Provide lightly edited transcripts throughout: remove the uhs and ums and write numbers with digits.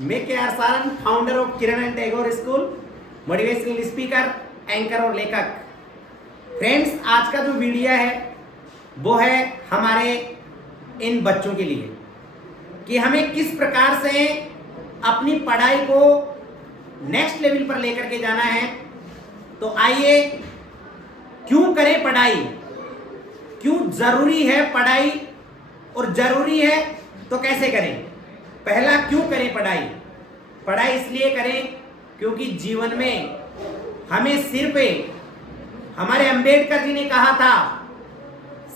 मैं K R Saran, founder of Kiran and Tagore school, motivational speaker, anchor और लेखक। फ्रेंड्स, आज का जो वीडियो है वो है हमारे इन बच्चों के लिए कि हमें किस प्रकार से अपनी पढ़ाई को नेक्स्ट लेवल पर लेकर के जाना है। तो आइए, क्यों करें पढ़ाई, क्यों जरूरी है पढ़ाई और जरूरी है तो कैसे करें। पहला, क्यों करें पढ़ाई। पढ़ाई इसलिए करें क्योंकि जीवन में हमें सिर पे हमारे अंबेडकर जी ने कहा था,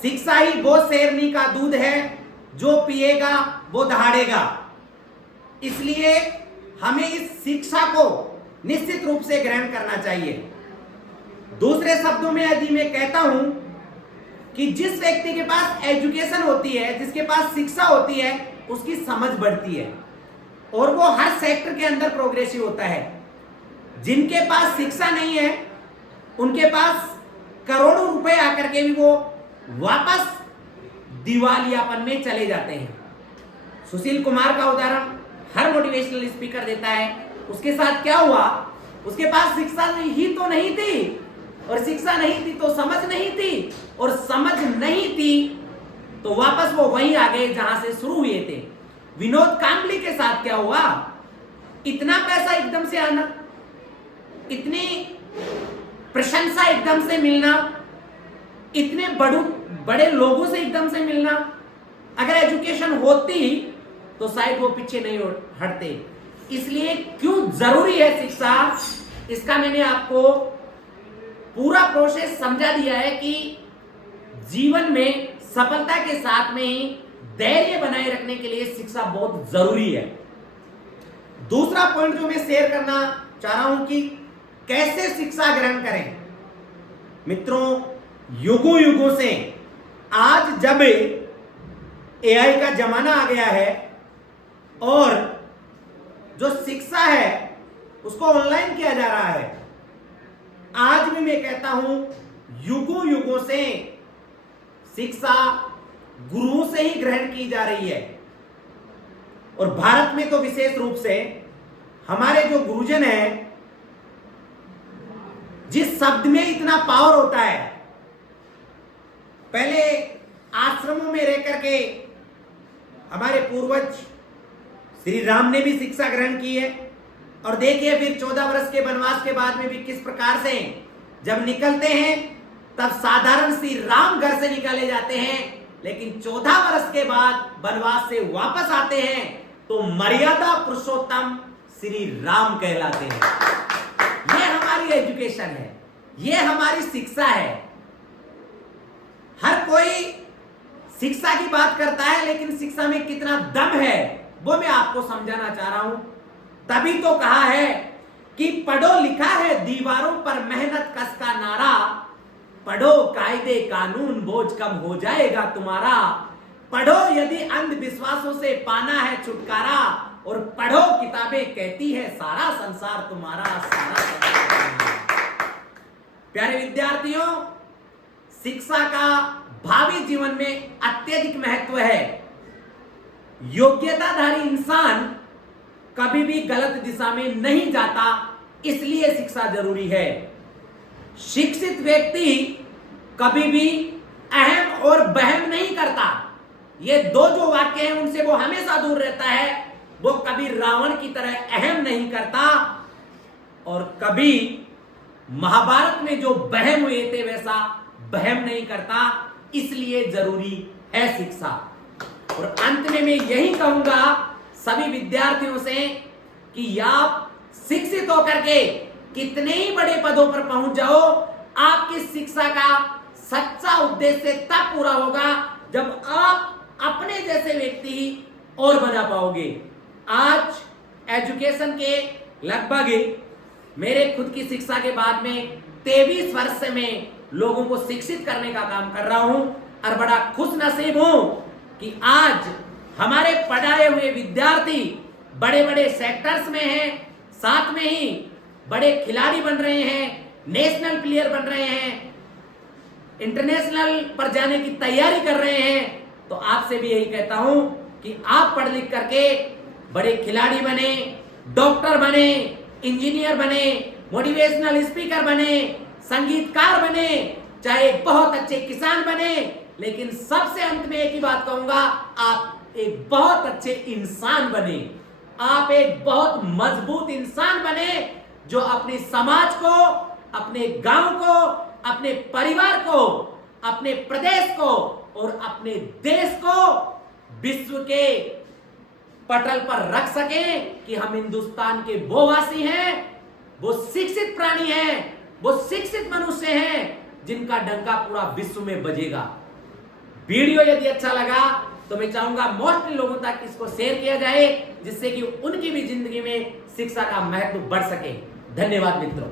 शिक्षा ही वो शेरनी का दूध है जो पिएगा वो दहाड़ेगा। इसलिए हमें इस शिक्षा को निश्चित रूप से ग्रहण करना चाहिए। दूसरे शब्दों में यदि मैं कहता हूं कि जिस व्यक्ति के पास एजुकेशन होती है, जिसके पास शिक्षा होती है, उसकी समझ बढ़ती है और वो हर सेक्टर के अंदर प्रोग्रेसिव होता है। जिनके पास शिक्षा नहीं है उनके पास करोड़ों रुपए आकर के भी वो वापस दिवालियापन में चले जाते हैं। सुशील कुमार का उदाहरण हर मोटिवेशनल स्पीकर देता है। उसके साथ क्या हुआ, उसके पास शिक्षा ही तो नहीं थी, और शिक्षा नहीं थी तो समझ नहीं थी, और समझ नहीं थी तो वापस वो वहीं आ गए जहां से शुरू हुए थे। विनोद कांबली के साथ क्या हुआ, इतना पैसा एकदम से आना, इतनी प्रशंसा एकदम से मिलना, इतने बड़े लोगों से एकदम से मिलना। अगर एजुकेशन होती तो शायद वो पीछे नहीं हटते। इसलिए क्यों जरूरी है शिक्षा, इसका मैंने आपको पूरा प्रोसेस समझा दिया है कि जीवन में सफलता के साथ में ही धैर्य बनाए रखने के लिए शिक्षा बहुत जरूरी है। दूसरा पॉइंट जो मैं शेयर करना चाह रहा हूं कि कैसे शिक्षा ग्रहण करें। मित्रों, युगों युगों से आज जब एआई का जमाना आ गया है और जो शिक्षा है उसको ऑनलाइन किया जा रहा है, आज भी मैं कहता हूं युगों युगों से शिक्षा गुरुओं से ही ग्रहण की जा रही है। और भारत में तो विशेष रूप से हमारे जो गुरुजन हैं, जिस शब्द में इतना पावर होता है, पहले आश्रमों में रह करके हमारे पूर्वज श्री राम ने भी शिक्षा ग्रहण की है। और देखिए फिर 14 वर्ष के वनवास के बाद में भी किस प्रकार से जब निकलते हैं तब साधारण श्री राम घर से निकाले जाते हैं, लेकिन 14 वर्ष के बाद वनवास से वापस आते हैं तो मर्यादा पुरुषोत्तम श्री राम कहलाते हैं। यह हमारी एजुकेशन है, यह हमारी शिक्षा है। हर कोई शिक्षा की बात करता है, लेकिन शिक्षा में कितना दम है वो मैं आपको समझाना चाह रहा हूं। तभी तो कहा है कि पढ़ो, लिखा है दीवारों पर मेहनत कस का नारा, पढ़ो कायदे कानून बोझ कम हो जाएगा तुम्हारा, पढ़ो यदि अंधविश्वासों से पाना है छुटकारा, और पढ़ो किताबें कहती है सारा संसार तुम्हारा, सारा संसार तुम्हारा। प्यारे विद्यार्थियों, शिक्षा का भावी जीवन में अत्यधिक महत्व है। योग्यताधारी इंसान कभी भी गलत दिशा में नहीं जाता, इसलिए शिक्षा जरूरी है। शिक्षित व्यक्ति कभी भी अहम और बहम नहीं करता। ये दो जो वाक्य हैं उनसे वो हमेशा दूर रहता है। वो कभी रावण की तरह अहम नहीं करता और कभी महाभारत में जो बहम हुए थे वैसा बहम नहीं करता। इसलिए जरूरी है शिक्षा। और अंत में मैं यही कहूंगा सभी विद्यार्थियों से कि आप शिक्षित होकर के कितने ही बड़े पदों पर पहुंच जाओ, आपकी शिक्षा का सच्चा उद्देश्य तब पूरा होगा जब आप अपने जैसे व्यक्ति और बना पाओगे। आज एजुकेशन के लगभग मेरे खुद की शिक्षा के बाद में 23 वर्ष से मैं लोगों को शिक्षित करने का काम कर रहा हूं और बड़ा खुश नसीब हूं कि आज हमारे पढ़ाए हुए विद्यार्थी बड़े बड़े सेक्टर्स में हैं, साथ में ही बड़े खिलाड़ी बन रहे हैं, नेशनल प्लेयर बन रहे हैं, इंटरनेशनल पर जाने की तैयारी कर रहे हैं। तो आपसे भी यही कहता हूं कि आप पढ़ लिख करके बड़े खिलाड़ी बने, डॉक्टर बने, इंजीनियर बने, मोटिवेशनल स्पीकर बने, संगीतकार बने, चाहे एक बहुत अच्छे किसान बने, लेकिन सबसे अंत में एक ही बात कहूंगा, आप एक बहुत अच्छे इंसान बने। आप एक बहुत मजबूत इंसान बने जो अपने समाज को, अपने गांव को, अपने परिवार को, अपने प्रदेश को और अपने देश को विश्व के पटल पर रख सके कि हम हिंदुस्तान के वो वासी हैं, वो शिक्षित प्राणी हैं, वो शिक्षित मनुष्य हैं जिनका डंका पूरा विश्व में बजेगा। वीडियो यदि अच्छा लगा तो मैं चाहूंगा मोस्टली लोगों तक इसको शेयर किया जाए, जिससे कि उनकी भी जिंदगी में शिक्षा का महत्व बढ़ सके। धन्यवाद मित्रों।